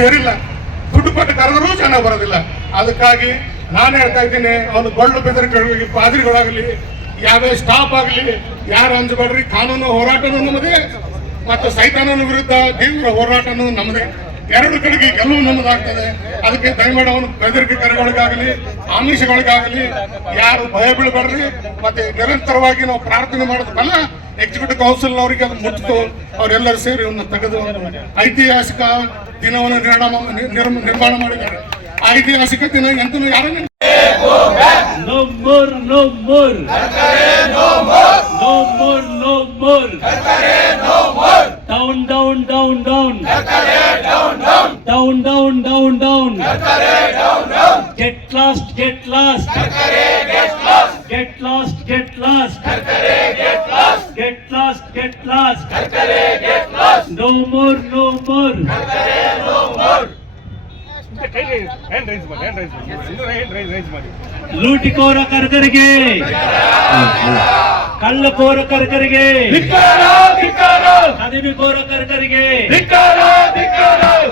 ಸೇರಿಲ್ಲ. ದುಡ್ಡು ಕೊಟ್ಟು ಕರೆದರೂ ಚೆನ್ನಾಗಿ ಬರೋದಿಲ್ಲ. ಅದಕ್ಕಾಗಿ ನಾನು ಹೇಳ್ತಾ ಇದ್ದೀನಿ, ಅವನು ಗೊಳ್ಳು ಬೆದರಿಕೆಗಳಿಗೆ ಪಾದ್ರಿಗಳಾಗಲಿ ಯಾವ್ಯಾವ ಸ್ಟಾಫ್ ಆಗಲಿ, ಯಾರು ಅಂಜಬೇಡ್ರಿ, ಕಾನೂನು ಹೋರಾಟನೂ ನಮ್ಮದೇ, ಮತ್ತು ಸೈತಾನನ ವಿರುದ್ಧ ತೀವ್ರ ಹೋರಾಟನೂ ನಮ್ಮದೇ. ಎರಡು ಕಡೆಗೆ ಗೆಲುವು ನಮ್ಮದಾಗ್ತದೆ. ಅದಕ್ಕೆ ದಯಮಾಡಿ ಅವನು ಬೆದರಿಕೆ ಕರೆಗಳಿಗಾಗಲಿ, ಆಮಿಷಗಳಿಗಾಗಲಿ, ಯಾರು ಭಯ ಬೀಳಬೇಡ್ರಿ ಮತ್ತೆ ನಿರಂತರವಾಗಿ ನಾವು ಪ್ರಾರ್ಥನೆ ಮಾಡೋದಕ್ಕಲ್ಲ ಎಕ್ಸಿಕ್ಯೂಟಿವ್ ಕೌನ್ಸಿಲ್ ಅವರಿಗೆ ಅದು ಮುಟ್ಟಿತು ಅವರೆಲ್ಲರೂ ಸೇರಿ ಒಂದು ತೆಗೆದು ಐತಿಹಾಸಿಕ ದಿನವನ್ನು ನಿರ್ಮಾಣ ನಿರ್ಮ- ನಿರ್ಮಾಣ ಮಾಡಿದ್ದಾರೆ ಐತಿಹಾಸಿಕ ದಿನ ಎಂತ ಯಾರನ್ನ down down down more. Down down down down get last down, down. Down, down, down, down. Get lost, get lost. Get lost, get lost. No more, no more. Rise rise ಮಾಡಿ ಲೂಟಿಕೋರ ಕರ್ಕರಿಗೆ ಕಳ್ಳಕೋರ ಕರ್ಕರಿಗೆ ಕದಿಮಿಕೋರ ಕರ್ಕರಿಗೆ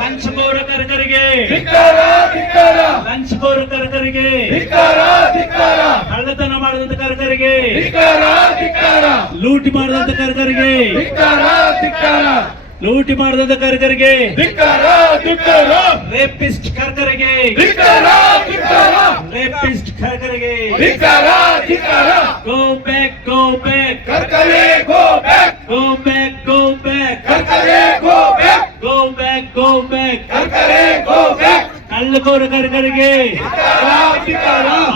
ಲಂಚಕೋರ ಕರ್ಕರಿಗೆ ಲಂಚಕೋರ ಕರ್ಕರಿಗೆ ಕಳ್ಳತನ ಮಾಡಿದಂತ ಕರ್ಕರಿಗೆ ಲೂಟಿ ಮಾಡಿದಂತ ಕರ್ಕರಿಗೆ. ಲೂಟಿ ಮಾಡಿದಂತ ಕರ್ಕರಿಗೆ. ರೇಪಿಸ್ಟ್ ಕರ್ಕರಿಗೆ. Rapist ಕರ್ಕರಿಗೆ. Go back go back go back go back go back go back ಕಳ್ಳಕೋರ ಕರ್ಕರಿಗೆ.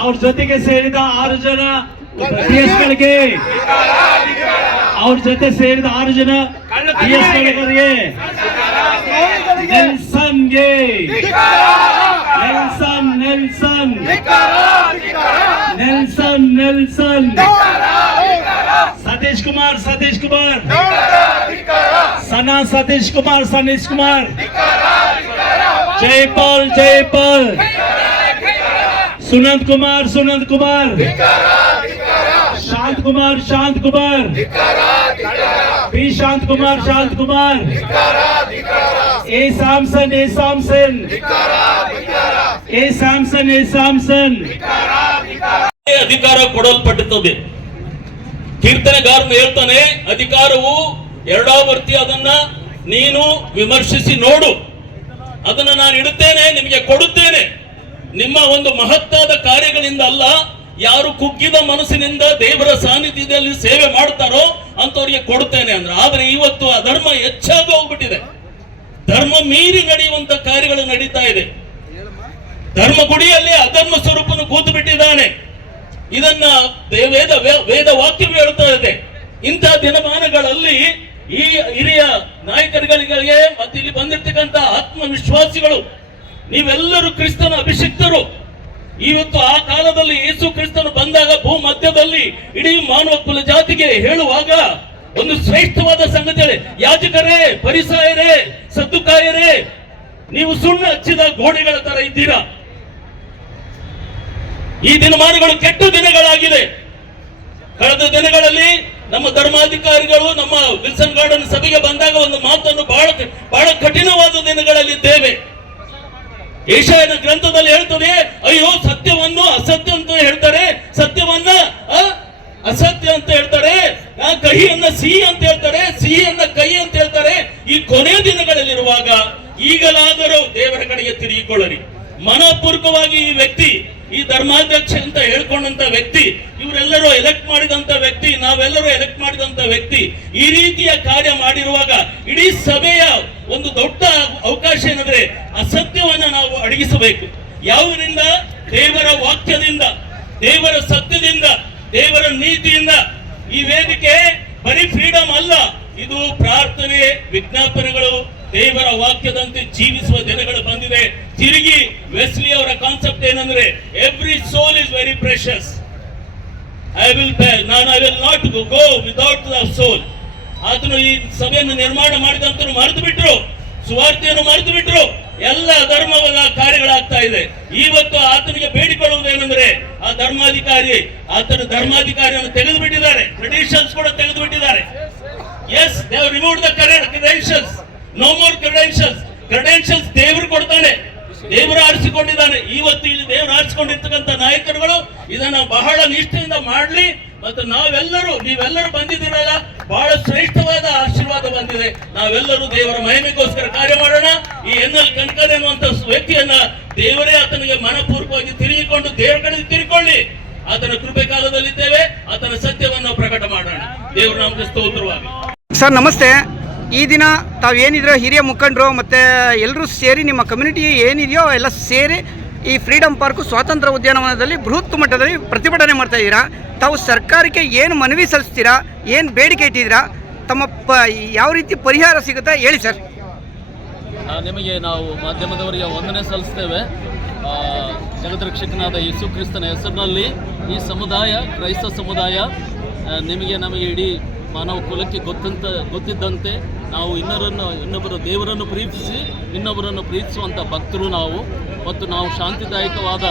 ಅವ್ರ ಜೊತೆಗೆ ಸೇರಿದ ಆರು ಜನ. ಗಳಿಗೆ ಅವ್ರ ಜೊತೆ ಸೇರಿದ ಆರು ಜನ ಗಳಿಗೆ ನೆಲ್ಸನ್ಗೆ. Nelson Nelson. Nelson Nelson. Satish Kumar Satish Kumar. Sana Satish Kumar Satish Kumar. Jaipal Jaipal Sunanth Kumar Sunanth Kumar. Shanth Kumar Shanth Kumar. P Shanth Kumar Shanth Kumar. A Samson A Samson. A Samson A Samson. ಅಧಿಕಾರ ಕೊಡಲ್ಪಡುತ್ತದೆ ಕೀರ್ತನೆಗಾರನು ಹೇಳ್ತಾನೆ, ಅಧಿಕಾರವು ಎರಡಾವರ್ತಿ ಅದನ್ನ ನೀನು ವಿಮರ್ಶಿಸಿ ನೋಡು. ಅದನ್ನ ನಾನು ಇಡುತ್ತೇನೆ, ನಿಮಗೆ ಕೊಡುತ್ತೇನೆ. ನಿಮ್ಮ ಒಂದು ಮಹತ್ತಾದ ಕಾರ್ಯಗಳಿಂದ ಅಲ್ಲ ಯಾರು ಕುಗ್ಗಿದ ಮನಸ್ಸಿನಿಂದ ದೇವರ ಸಾನ್ನಿಧ್ಯದಲ್ಲಿ ಸೇವೆ ಮಾಡ್ತಾರೋ ಅಂತವರಿಗೆ ಕೊಡುತ್ತೇನೆ ಅಂದ್ರೆ. ಆದ್ರೆ ಇವತ್ತು ಆ ಧರ್ಮ ಹೆಚ್ಚಾಗಿ ಹೋಗ್ಬಿಟ್ಟಿದೆ. ಧರ್ಮ ಮೀರಿ ನಡೆಯುವಂತ ಕಾರ್ಯಗಳು ನಡೀತಾ ಇದೆ. ಧರ್ಮ ಗುಡಿಯಲ್ಲಿ ಅಧರ್ಮ ಸ್ವರೂಪನು ಕೂತು ಬಿಟ್ಟಿದ್ದಾನೆ ಇದನ್ನ ವೇದ ವೇದ ವಾಕ್ಯವೇ ಹೇಳ್ತಾ ಇದೆ. ಇಂಥ ದಿನಮಾನಗಳಲ್ಲಿ ಈ ಹಿರಿಯ ನಾಯಕರುಗಳಿಗೆ ಮತ್ತೆ ಇಲ್ಲಿ ಬಂದಿರ್ತಕ್ಕಂಥ ಆತ್ಮವಿಶ್ವಾಸಿಗಳು, ನೀವೆಲ್ಲರೂ ಕ್ರಿಸ್ತನ ಅಭಿಷಿಕ್ತರು. ಇವತ್ತು ಆ ಕಾಲದಲ್ಲಿ ಯೇಸು ಕ್ರಿಸ್ತನು ಬಂದಾಗ ಭೂಮಧ್ಯದಲ್ಲಿ ಇಡೀ ಮಾನವ ಕುಲ ಜಾತಿಗೆ ಹೇಳುವಾಗ ಒಂದು ಶ್ರೇಷ್ಠವಾದ ಸಂಗತಿ ಯಾಜಕರೇ, ಪರಿಸಾಯರೇ, ಸದ್ದುಕಾಯರೇ, ನೀವು ಸುಣ್ಣ ಹಚ್ಚಿದ ಗೋಡೆಗಳ ತರ ಇದ್ದೀರಾ? ಈ ದಿನಮಾನಗಳು ಕೆಟ್ಟ ದಿನಗಳಾಗಿದೆ. ಕಳೆದ ದಿನಗಳಲ್ಲಿ ನಮ್ಮ ಧರ್ಮಾಧಿಕಾರಿಗಳು, ನಮ್ಮ ವಿಲ್ಸನ್ ಗಾರ್ಡನ್ ಸಭೆಗೆ ಬಂದಾಗ ಒಂದು ಮಾತನ್ನು ಬಹಳ ಬಹಳ ಕಠಿಣವಾದ ದಿನಗಳಲ್ಲಿದ್ದೇವೆ. ಏಷಾಯನ ಗ್ರಂಥದಲ್ಲಿ ಹೇಳ್ತದೆ, ಅಯ್ಯೋ, ಸತ್ಯವನ್ನು ಅಸತ್ಯ ಅಂತ ಹೇಳ್ತಾರೆ. ಸತ್ಯವನ್ನ ಅಸತ್ಯ ಅಂತ ಹೇಳ್ತಾರೆ. ಕಹಿಯನ್ನ ಸಿಹಿ ಅಂತ ಹೇಳ್ತಾರೆ. ಸಿಹಿಯನ್ನ ಕಹಿ ಅಂತ ಹೇಳ್ತಾರೆ. ಈ ಕೊನೆ ದಿನಗಳಲ್ಲಿರುವಾಗ ಈಗಲಾದರೂ ದೇವರ ಕಡೆಗೆ ತಿರುಗಿಕೊಳ್ಳರಿ ಮನಪೂರ್ವಕವಾಗಿ ಈ ವ್ಯಕ್ತಿ, ಈ ಧರ್ಮಾಧ್ಯಕ್ಷ ಅಂತ ಹೇಳ್ಕೊಂಡಂತ ವ್ಯಕ್ತಿ, ಇವರೆಲ್ಲರೂ ಎಲೆಕ್ಟ್ ಮಾಡಿದಂತ ವ್ಯಕ್ತಿ, ನಾವೆಲ್ಲರೂ ಎಲೆಕ್ಟ್ ಮಾಡಿದಂತ ವ್ಯಕ್ತಿ, ಈ ರೀತಿಯ ಕಾರ್ಯ ಮಾಡಿರುವಾಗ ಇಡೀ ಸಭೆಯ ಒಂದು ದೊಡ್ಡ ಅವಕಾಶ ಏನಂದ್ರೆ ಅಸತ್ಯವನ್ನ ನಾವು ಅಡಗಿಸಬೇಕು. ಯಾವುದರಿಂದ? ದೇವರ ವಾಕ್ಯದಿಂದ, ದೇವರ ಸತ್ಯದಿಂದ, ದೇವರ ನೀತಿಯಿಂದ. ಈ ವೇದಿಕೆ ಬರೀ ಫ್ರೀಡಮ್ ಅಲ್ಲ, ಇದು ಪ್ರಾರ್ಥನೆ, ವಿಜ್ಞಾಪನೆಗಳು, ದೇವರ ವಾಕ್ಯದಂತೆ ಜೀವಿಸುವ ದಿನಗಳು ಬಂದಿದೆ. ತಿರುಗಿ ವೆಸ್ಲಿ ಅವರ ಕಾನ್ಸೆಪ್ಟ್ ಏನಂದ್ರೆ every soul is very precious I will ನಾನು I will not go without the soul ಆತನು ಈ ಸಭೆಯನ್ನು ನಿರ್ಮಾಣ ಮಾಡಿದಂತನು ಮರೆತು ಬಿಟ್ರು ಸುವಾರ್ತೆಯನ್ನು ಮರೆತು ಬಿಟ್ರು ಎಲ್ಲ ಧರ್ಮಗಳ ಕಾರ್ಯಗಳಾಗ್ತಾ ಇದೆ. ಇವತ್ತು ಆತನಿಗೆ ಬೇಡಿಕೊಳ್ಳುವುದೇನೆಂದ್ರೆ ಆ ಧರ್ಮಾಧಿಕಾರಿ, ಆತನ ಧರ್ಮಾಧಿಕಾರಿಯನ್ನು ತೆಗೆದು ಬಿಟ್ಟಿದ್ದಾರೆ ಕ್ರೆಡೆನ್ಷಿಯಲ್ಸ್ ಕೂಡ ತೆಗೆದು ಬಿಟ್ಟಿದ್ದಾರೆ yes they've remove the credentials no more credentials credentials ದೇವರು ಕೊಡ್ತಾನೆ. ದೇವರು ಆರಿಸಿಕೊಂಡಿದ್ದಾನೆ. ಇವತ್ತು ಇಲ್ಲಿ ದೇವರು ಆರಿಸಿಕೊಂಡಿರ್ತಕ್ಕಂಥ ನಾಯಕರುಗಳು ಇದನ್ನ ಬಹಳ ನಿಷ್ಠೆಯಿಂದ ಮಾಡ್ಲಿ. ಮತ್ತು ನಾವೆಲ್ಲರೂ, ನೀವೆಲ್ಲರೂ ಬಂದಿದ್ದೀರಲ್ಲ ಬಹಳ ಶ್ರೇಷ್ಠವಾದ ಆಶೀರ್ವಾದ ಬಂದಿದೆ. ನಾವೆಲ್ಲರೂ ದೇವರ ಮಹಿಮೆಗೋಸ್ಕರ ಕಾರ್ಯ ಮಾಡೋಣ. ಈ ಎನ್ಎಲ್ ಎಲ್ ಎಂಬಂತ ಎನ್ನುವಂತ ವ್ಯಕ್ತಿಯನ್ನ ದೇವರೇ ಆತನಿಗೆ ಮನಪೂರ್ವಕವಾಗಿ ತಿರುಗಿಕೊಂಡು ದೇವರ ಕಡೆ ತಿರುಗಿಕೊಳ್ಳಿ ಆತನ ಕೃಪೆ ಕಾಲದಲ್ಲಿದ್ದೇವೆ. ಆತನ ಸತ್ಯವನ್ನು ಪ್ರಕಟ ಮಾಡೋಣ. ದೇವರು ನಮಗೆ ಸ್ತೋತ್ರವಾಗಿ. ಸರ್, ನಮಸ್ತೆ. ಈ ದಿನ ತಾವು ಏನಿದ್ರು ಹಿರಿಯ ಮುಖಂಡರು ಮತ್ತು ಎಲ್ಲರೂ ಸೇರಿ ನಿಮ್ಮ ಕಮ್ಯುನಿಟಿ ಏನಿದೆಯೋ ಎಲ್ಲ ಸೇರಿ ಈ ಫ್ರೀಡಂ ಪಾರ್ಕು ಸ್ವಾತಂತ್ರ್ಯ ಉದ್ಯಾನವನದಲ್ಲಿ ಬೃಹತ್ ಮಟ್ಟದಲ್ಲಿ ಪ್ರತಿಭಟನೆ ಮಾಡ್ತಾ ಇದ್ದೀರಾ? ತಾವು ಸರ್ಕಾರಕ್ಕೆ ಏನು ಮನವಿ ಸಲ್ಲಿಸ್ತೀರಾ? ಏನು ಬೇಡಿಕೆ ಇಟ್ಟಿದ್ದೀರಾ? ತಮ್ಮ ಯಾವ ರೀತಿ ಪರಿಹಾರ ಸಿಗುತ್ತಾ ಹೇಳಿ ಸರ್. ನಿಮಗೆ ನಾವು ಮಾಧ್ಯಮದವರಿಗೆ ವಂದನೆ ಸಲ್ಲಿಸ್ತೇವೆ. ಜಗದ್ರಕ್ಷಕನಾದ ಯೇಸು ಕ್ರಿಸ್ತನ ಹೆಸರಿನಲ್ಲಿ ಈ ಸಮುದಾಯ, ಕ್ರೈಸ್ತ ಸಮುದಾಯ ನಿಮಗೆ ನಮಗೆ ಇಡೀ ಮಾನವ ಕುಲಕ್ಕೆ ಗೊತ್ತಂತ ಗೊತ್ತಿದ್ದಂತೆ ನಾವು ಇನ್ನರನ್ನು ಇನ್ನೊಬ್ಬರು ದೇವರನ್ನು ಪ್ರೀತಿಸಿ ಇನ್ನೊಬ್ಬರನ್ನು ಪ್ರೀತಿಸುವಂಥ ಭಕ್ತರು ನಾವು. ಮತ್ತು ನಾವು ಶಾಂತಿದಾಯಕವಾದ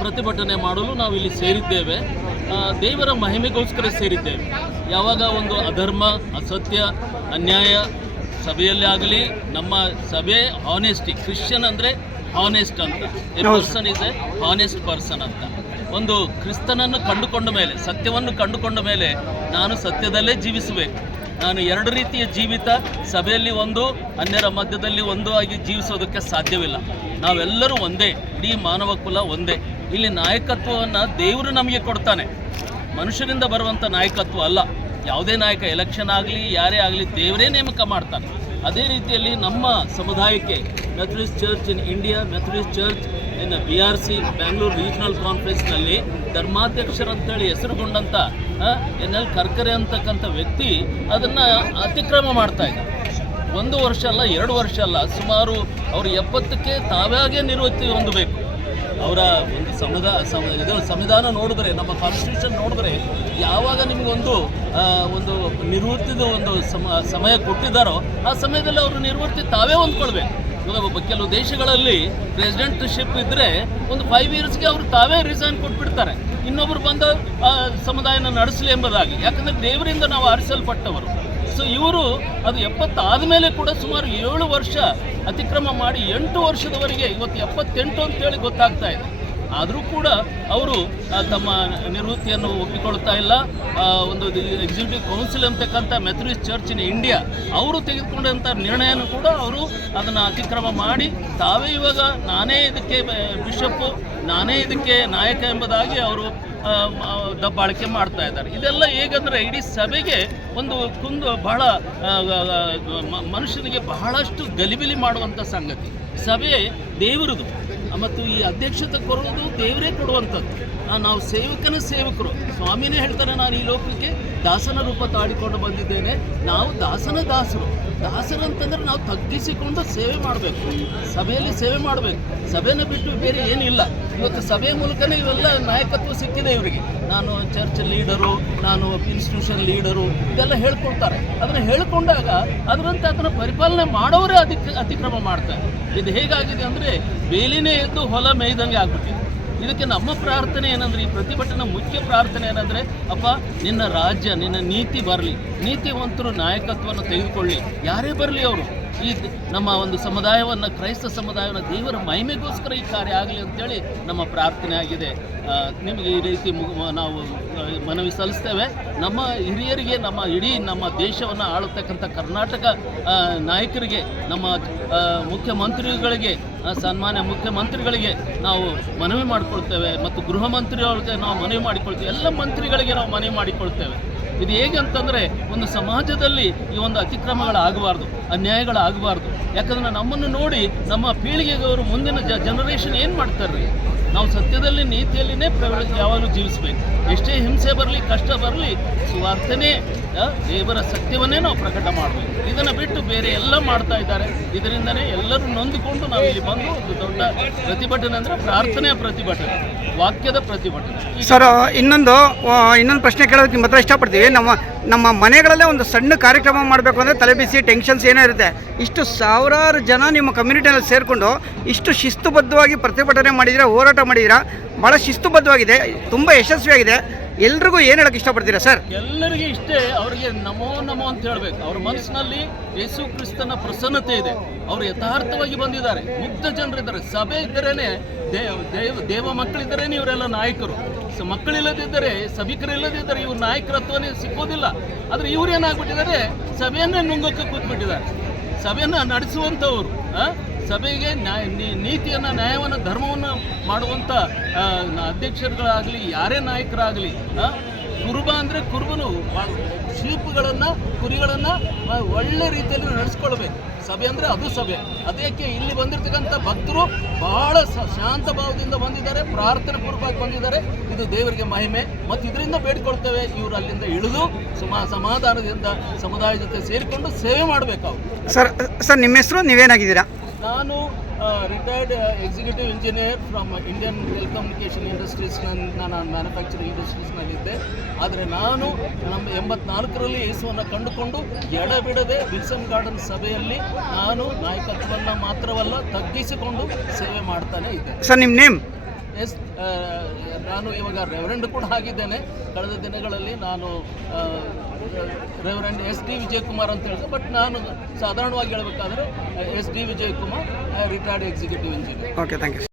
ಪ್ರತಿಭಟನೆ ಮಾಡಲು ನಾವು ಇಲ್ಲಿ ಸೇರಿದ್ದೇವೆ. ದೇವರ ಮಹಿಮೆಗೋಸ್ಕರ ಸೇರಿದ್ದೇವೆ. ಯಾವಾಗ ಒಂದು ಅಧರ್ಮ ಅಸತ್ಯ ಅನ್ಯಾಯ ಸಭೆಯಲ್ಲಿ ಆಗಲಿ ನಮ್ಮ ಸಭೆ ಹಾನೆಸ್ಟಿ ಕ್ರಿಶ್ಚಿಯನ್ ಅಂದರೆ ಹಾನೆಸ್ಟ್ ಅಂತ. A person is a honest person ಅಂತ. ಒಂದು ಕ್ರಿಸ್ತನನ್ನು ಕಂಡುಕೊಂಡ ಮೇಲೆ, ಸತ್ಯವನ್ನು ಕಂಡುಕೊಂಡ ಮೇಲೆ ನಾನು ಸತ್ಯದಲ್ಲೇ ಜೀವಿಸಬೇಕು. ನಾನು ಎರಡು ರೀತಿಯ ಜೀವಿತ, ಸಭೆಯಲ್ಲಿ ಒಂದು, ಅನ್ಯರ ಮಧ್ಯದಲ್ಲಿ ಒಂದು ಆಗಿ ಜೀವಿಸೋದಕ್ಕೆ ಸಾಧ್ಯವಿಲ್ಲ. ನಾವೆಲ್ಲರೂ ಒಂದೇ, ಇಡೀ ಮಾನವ ಕುಲ ಒಂದೇ. ಇಲ್ಲಿ ನಾಯಕತ್ವವನ್ನು ದೇವರು ನಮಗೆ ಕೊಡ್ತಾನೆ. ಮನುಷ್ಯರಿಂದ ಬರುವಂಥ ನಾಯಕತ್ವ ಅಲ್ಲ. ಯಾವುದೇ ನಾಯಕ ಎಲೆಕ್ಷನ್ ಆಗಲಿ, ಯಾರೇ ಆಗಲಿ, ದೇವರೇ ನೇಮಕ ಮಾಡ್ತಾನೆ. ಅದೇ ರೀತಿಯಲ್ಲಿ ನಮ್ಮ ಸಮುದಾಯಕ್ಕೆ Methodist church in India Methodist church in B R C Bangalore regional ಕಾನ್ಫರೆನ್ಸ್ನಲ್ಲಿ ಧರ್ಮಾಧ್ಯಕ್ಷರಂತೇಳಿ ಹೆಸರುಗೊಂಡಂಥ ಎನ್ ಎಲ್ ಕರ್ಕರೆ ಅಂತಕ್ಕಂಥ ವ್ಯಕ್ತಿ ಅದನ್ನು ಅತಿಕ್ರಮ ಮಾಡ್ತಾ ಇದ್ದ ಒಂದು ವರ್ಷ ಅಲ್ಲ, ಎರಡು ವರ್ಷ ಅಲ್ಲ, ಸುಮಾರು ಅವರು ಎಪ್ಪತ್ತಕ್ಕೆ ತಾವಾಗೇ ನಿವೃತ್ತಿ ಹೊಂದಬೇಕು. ಅವರ ಒಂದು ಸಂವಿಧಾನ ಇದು ಸಂವಿಧಾನ ನೋಡಿದ್ರೆ, ನಮ್ಮ ಕಾನ್ಸ್ಟಿಟ್ಯೂಷನ್ ನೋಡಿದ್ರೆ ಯಾವಾಗ ನಿಮಗೊಂದು ಒಂದು ನಿವೃತ್ತಿದ ಒಂದು ಸಮ, ಸಮಯ ಕೊಟ್ಟಿದ್ದಾರೋ, ಆ ಸಮಯದಲ್ಲಿ ಅವರು ನಿವೃತ್ತಿ ತಾವೇ ಹೊಂದ್ಕೊಳ್ಬೇಕು. ಕೆಲವು ದೇಶಗಳಲ್ಲಿ ಪ್ರೆಸಿಡೆಂಟ್ಶಿಪ್ ಇದ್ದರೆ ಒಂದು ಫೈವ್ ಇಯರ್ಸ್ಗೆ ಅವರು ತಾವೇ ರಿಸೈನ್ ಕೊಟ್ಬಿಡ್ತಾರೆ. ಇನ್ನೊಬ್ಬರು ಬಂದು ಸಮುದಾಯನ ನಡೆಸಲಿ ಎಂಬುದಾಗಿ. ಯಾಕಂದ್ರೆ ದೇವರಿಂದ ನಾವು ಆರಿಸಲ್ಪಟ್ಟವರು. ಸೊ ಇವರು ಅದು ಎಪ್ಪತ್ತಾದ ಮೇಲೆ ಕೂಡ ಸುಮಾರು ಏಳು ವರ್ಷ ಅತಿಕ್ರಮ ಮಾಡಿ ಎಂಟು ವರ್ಷದವರೆಗೆ ಇವತ್ತು ಎಪ್ಪತ್ತೆಂಟು ಅಂತೇಳಿ ಗೊತ್ತಾಗ್ತಾ ಇದೆ. ಆದರೂ ಕೂಡ ಅವರು ತಮ್ಮ ನಿವೃತ್ತಿಯನ್ನು ಒಪ್ಪಿಕೊಳ್ತಾ ಇಲ್ಲ. ಒಂದು ಎಕ್ಸಿಕ್ಯೂಟಿವ್ ಕೌನ್ಸಿಲ್ ಅಂತಕ್ಕಂಥ ಮೆಥಡಿಸ್ಟ್ ಚರ್ಚ್ ಇನ್ ಇಂಡಿಯಾ ಅವರು ತೆಗೆದುಕೊಂಡಂಥ ನಿರ್ಣಯನೂ ಕೂಡ ಅವರು ಅದನ್ನು ಅತಿಕ್ರಮ ಮಾಡಿ, ತಾವೇ ಇವಾಗ ನಾನೇ ಇದಕ್ಕೆ ಬಿಷಪ್ಪು ನಾನೇ ಇದಕ್ಕೆ ನಾಯಕ ಎಂಬುದಾಗಿ ಅವರು ದಬ್ಬಾಳಿಕೆ ಮಾಡ್ತಾ ಇದ್ದಾರೆ. ಇದೆಲ್ಲ ಹೇಗಂದ್ರೆ ಇಡೀ ಸಭೆಗೆ ಒಂದು ಕುಂದು ಬಹಳ ಮನುಷ್ಯನಿಗೆ ಬಹಳಷ್ಟು ಗಲಿಬಿಲಿ ಮಾಡುವಂಥ ಸಂಗತಿ. ಸಭೆ ದೇವರದು. ಮತ್ತು ಈ ಅಧ್ಯಕ್ಷತೆ ಕೊಡುವುದು ದೇವರೇ ಕೊಡುವಂಥದ್ದು. ನಾವು ಸೇವಕನ ಸೇವಕರು. ಸ್ವಾಮಿನೇ ಹೇಳ್ತಾರೆ ನಾನು ಈ ಲೋಕಕ್ಕೆ ದಾಸನ ರೂಪ ತಾಡಿಕೊಂಡು ಬಂದಿದ್ದೇನೆ. ನಾವು ದಾಸನ ದಾಸರು. ದಾಸರಂತಂದ್ರೆ ನಾವು ತಗ್ಗಿಸಿಕೊಂಡು ಸೇವೆ ಮಾಡಬೇಕು. ಸಭೆಯಲ್ಲಿ ಸೇವೆ ಮಾಡಬೇಕು. ಸಭೆನ ಬಿಟ್ಟು ಬೇರೆ ಏನಿಲ್ಲ. ಇವತ್ತು ಸಭೆ ಮೂಲಕನೇ ಇವೆಲ್ಲ ನಾಯಕತ್ವ ಸಿಕ್ಕಿದೆ ಇವರಿಗೆ. ನಾನು ಚರ್ಚ್ ಲೀಡರು, ನಾನು ಇನ್ಸ್ಟಿಟ್ಯೂಷನ್ ಲೀಡರು, ಇದೆಲ್ಲ ಹೇಳ್ಕೊಳ್ತಾರೆ ಅದನ್ನು ಹೇಳ್ಕೊಂಡಾಗ ಅದರಂತೆ ಅದನ್ನು ಪರಿಪಾಲನೆ ಮಾಡೋರೇ ಅತಿ ಅತಿಕ್ರಮ ಮಾಡ್ತಾರೆ. ಇದು ಹೇಗಾಗಿದೆ ಅಂದರೆ ಬೇಲಿನೇ ಎದ್ದು ಹೊಲ ಮೇಯ್ದಂಗೆ ಆಗ್ಬಿಟ್ಟಿದೆ. ಇದಕ್ಕೆ ನಮ್ಮ ಪ್ರಾರ್ಥನೆ ಏನಂದ್ರೆ, ಈ ಪ್ರತಿಭಟನೆ ಮುಖ್ಯ ಪ್ರಾರ್ಥನೆ ಏನಂದ್ರೆ, ಅಪ್ಪ, ನಿನ್ನ ರಾಜ್ಯ, ನಿನ್ನ ನೀತಿ ಬರಲಿ. ನೀತಿವಂತರು ನಾಯಕತ್ವವನ್ನು ತೆಗೆದುಕೊಳ್ಳಿ. ಯಾರೇ ಬರಲಿ ಅವರು. ಈ ನಮ್ಮ ಒಂದು ಸಮುದಾಯವನ್ನು, ಕ್ರೈಸ್ತ ಸಮುದಾಯವನ್ನು ದೇವರ ಮಹಿಮೆಗೋಸ್ಕರ ಈ ಕಾರ್ಯ ಆಗಲಿ ಅಂತೇಳಿ ನಮ್ಮ ಪ್ರಾರ್ಥನೆ ಆಗಿದೆ. ನಿಮಗೆ ಈ ರೀತಿ ನಾವು ಮನವಿ ಸಲ್ಲಿಸ್ತೇವೆ. ನಮ್ಮ ಹಿರಿಯರಿಗೆ, ನಮ್ಮ ಇಡೀ ನಮ್ಮ ದೇಶವನ್ನು ಆಳತಕ್ಕಂಥ ಕರ್ನಾಟಕ ನಾಯಕರಿಗೆ, ನಮ್ಮ ಮುಖ್ಯಮಂತ್ರಿಗಳಿಗೆ ಸನ್ಮಾನ್ಯ ಮುಖ್ಯಮಂತ್ರಿಗಳಿಗೆ ನಾವು ಮನವಿ ಮಾಡಿಕೊಳ್ತೇವೆ. ಮತ್ತು ಗೃಹ ಮಂತ್ರಿಗಳಿಗೆ ನಾವು ಮನವಿ ಮಾಡಿಕೊಳ್ತೇವೆ. ಎಲ್ಲ ಮಂತ್ರಿಗಳಿಗೆ ನಾವು ಮನವಿ ಮಾಡಿಕೊಳ್ತೇವೆ. ಇದು ಹೇಗೆ ಅಂತಂದರೆ ಒಂದು ಸಮಾಜದಲ್ಲಿ ಈ ಒಂದು ಅತಿಕ್ರಮಗಳಾಗಬಾರ್ದು, ಅನ್ಯಾಯಗಳಾಗಬಾರ್ದು. ಯಾಕಂದ್ರೆ ನಮ್ಮನ್ನು ನೋಡಿ ನಮ್ಮ ಪೀಳಿಗೆಗವರು ಮುಂದಿನ ಜನರೇಷನ್ ಏನು ಮಾಡ್ತಾರೆ ನಾವು ಸತ್ಯದಲ್ಲಿ ನೀತಿಯಲ್ಲಿನೇ ಪ್ರವ ಯಾವಾಗಲೂ ಜೀವಿಸಬೇಕು. ಎಷ್ಟೇ ಹಿಂಸೆ ಬರಲಿ, ಕಷ್ಟ ಬರಲಿ ಸುವಾರ್ತನೇ ದೇವರ ಸತ್ಯವನ್ನೇ ನಾವು ಪ್ರಕಟ ಮಾಡಬೇಕು. ಇದನ್ನು ಬಿಟ್ಟು ಬೇರೆ ಎಲ್ಲ ಮಾಡ್ತಾ ಇದ್ದಾರೆ. ಇದರಿಂದನೇ ಎಲ್ಲರೂ ನೊಂದುಕೊಂಡು ನಾವು ಇಲ್ಲಿ ಬಂದು ಒಂದು ದೊಡ್ಡ ಪ್ರತಿಭಟನೆ ಅಂದರೆ ಪ್ರಾರ್ಥನೆಯ ಪ್ರತಿಭಟನೆ, ವಾಕ್ಯದ ಪ್ರತಿಭಟನೆ. ಸರ್, ಇನ್ನೊಂದು ಇನ್ನೊಂದು ಪ್ರಶ್ನೆ ಕೇಳೋದಕ್ಕೆ ಮಾತ್ರ ಇಷ್ಟಪಡ್ತೀವಿ. ನಮ್ಮ ನಮ್ಮ ಮನೆಗಳಲ್ಲೇ ಒಂದು ಸಣ್ಣ ಕಾರ್ಯಕ್ರಮ ಮಾಡಬೇಕು ಅಂದರೆ ತಲೆಬಿಸಿ ಟೆನ್ಷನ್ಸ್ ಏನೇ ಇರುತ್ತೆ. ಇಷ್ಟು ಸಾವಿರಾರು ಜನ ನಿಮ್ಮ ಕಮ್ಯುನಿಟಿನಲ್ಲಿ ಸೇರಿಕೊಂಡು ಇಷ್ಟು ಶಿಸ್ತುಬದ್ಧವಾಗಿ ಪ್ರತಿಭಟನೆ ಮಾಡಿದರೆ, ಹೋರಾಟ ಮಾಡಿದ್ದೀರಾ ಭಾಳ ಶಿಸ್ತುಬದ್ಧವಾಗಿದೆ, ತುಂಬ ಯಶಸ್ವಿಯಾಗಿದೆ. ಎಲ್ರಿಗೂ ಏನು ಹೇಳಕ್ಕೆ ಇಷ್ಟಪಡ್ತೀರಾ ಸರ್? ಎಲ್ಲರಿಗೂ ಇಷ್ಟೇ, ಅವರಿಗೆ ನಮೋ ನಮೋ ಅಂತ ಹೇಳ್ಬೇಕು. ಅವ್ರ ಮನಸ್ಸಿನಲ್ಲಿ ಯೇಸು ಕ್ರಿಸ್ತನ ಪ್ರಸನ್ನತೆ ಇದೆ. ಅವರು ಯಥಾರ್ಥವಾಗಿ ಬಂದಿದ್ದಾರೆ. ಮುಗ್ಧ ಜನರಿದ್ದಾರೆ. ಸಭೆ ಇದ್ದರೇನೆ, ದೇವ ದೇವ ದೇವ ಮಕ್ಕಳಿದ್ದರೇನೆ ಇವರೆಲ್ಲ ನಾಯಕರು. ಮಕ್ಕಳಿಲ್ಲದಿದ್ದರೆ, ಸಭಿಕರಿಲ್ಲದಿದ್ದರೆ ಇವ್ರು ನಾಯಕರತ್ವನೇ ಸಿಕ್ಕೋದಿಲ್ಲ ಆದರೆ ಇವ್ರು ಏನಾಗ್ಬಿಟ್ಟಿದ್ದಾರೆ ಸಭೆಯನ್ನೇ ನುಂಗಕ್ಕೆ ಕೂತ್ಬಿಟ್ಟಿದ್ದಾರೆ ಸಭೆಯನ್ನು ನಡೆಸುವಂಥವ್ರು? ಸಭೆಗೆ ನ್ಯಾಯ ನೀತಿಯನ್ನು, ನ್ಯಾಯವನ್ನು, ಧರ್ಮವನ್ನು ಮಾಡುವಂಥ ಅಧ್ಯಕ್ಷರುಗಳಾಗಲಿ, ಯಾರೇ ನಾಯಕರಾಗಲಿ? ಕುರುಬ ಅಂದರೆ ಕುರುಬನು ಶೀಪ್ಗಳನ್ನು ಕುರಿಗಳನ್ನು ಒಳ್ಳೆ ರೀತಿಯಲ್ಲಿ ನಡೆಸ್ಕೊಳ್ಬೇಕು ಸಭೆ ಅಂದರೆ ಅದು ಸಭೆ. ಅದಕ್ಕೆ ಇಲ್ಲಿ ಬಂದಿರತಕ್ಕಂಥ ಭಕ್ತರು ಬಹಳ ಶಾಂತ ಭಾವದಿಂದ ಬಂದಿದ್ದಾರೆ ಪ್ರಾರ್ಥನೆ ಪೂರ್ವಕವಾಗಿ ಬಂದಿದ್ದಾರೆ. ಇದು ದೇವರಿಗೆ ಮಹಿಮೆ. ಮತ್ತು ಇದರಿಂದ ಬೇಡಿಕೊಳ್ತೇವೆ. ಇವರು ಅಲ್ಲಿಂದ ಇಳಿದು ಸುಮಾ ಸಮಾಧಾನದಿಂದ ಸಮುದಾಯ ಜೊತೆ ಸೇರಿಕೊಂಡು ಸೇವೆ ಮಾಡಬೇಕು ಸರ್ ಸರ್ ನಿಮ್ಮ ಹೆಸರು ನೀವೇನಾಗಿದ್ದೀರಾ? ನಾನು retired executive engineer from Indian telecommunication ಇಂಡಸ್ಟ್ರೀಸ್ನಲ್ಲಿ ನಾನು ಮ್ಯಾನುಫ್ಯಾಕ್ಚರಿಂಗ್ ಇಂಡಸ್ಟ್ರೀಸ್ನಲ್ಲಿದ್ದೆ ಆದರೆ ನಾನು ನಮ್ಮ ಎಂಬತ್ನಾಲ್ಕರಲ್ಲಿ ಯೇಸುವನ್ನು ಕಂಡುಕೊಂಡು ಎಡಬಿಡದೆ ವಿಲ್ಸನ್ ಗಾರ್ಡನ್ ಸಭೆಯಲ್ಲಿ ನಾನು ನಾಯಕತ್ವವನ್ನು ಮಾತ್ರವಲ್ಲ ತಗ್ಗಿಸಿಕೊಂಡು ಸೇವೆ ಮಾಡ್ತಾನೆ ಇದ್ದೆ. ಸರ್ ನಿಮ್ಮ ನೇಮ್? ಎಸ್ ನಾನು ಇವಾಗ ರೆವರೆಂಡ್ ಕೂಡ ಆಗಿದ್ದೇನೆ. ಕಳೆದ ದಿನಗಳಲ್ಲಿ ನಾನು ರೆವರೆಂಡ್ ಎಸ್ ಡಿ ವಿಜಯಕುಮಾರ್ ಅಂತ ಹೇಳಿದೆ. ಬಟ್ ನಾನು ಸಾಧಾರಣವಾಗಿ ಹೇಳಬೇಕಾದ್ರೆ, S D Vijayakumar retired executive engineer okay thank you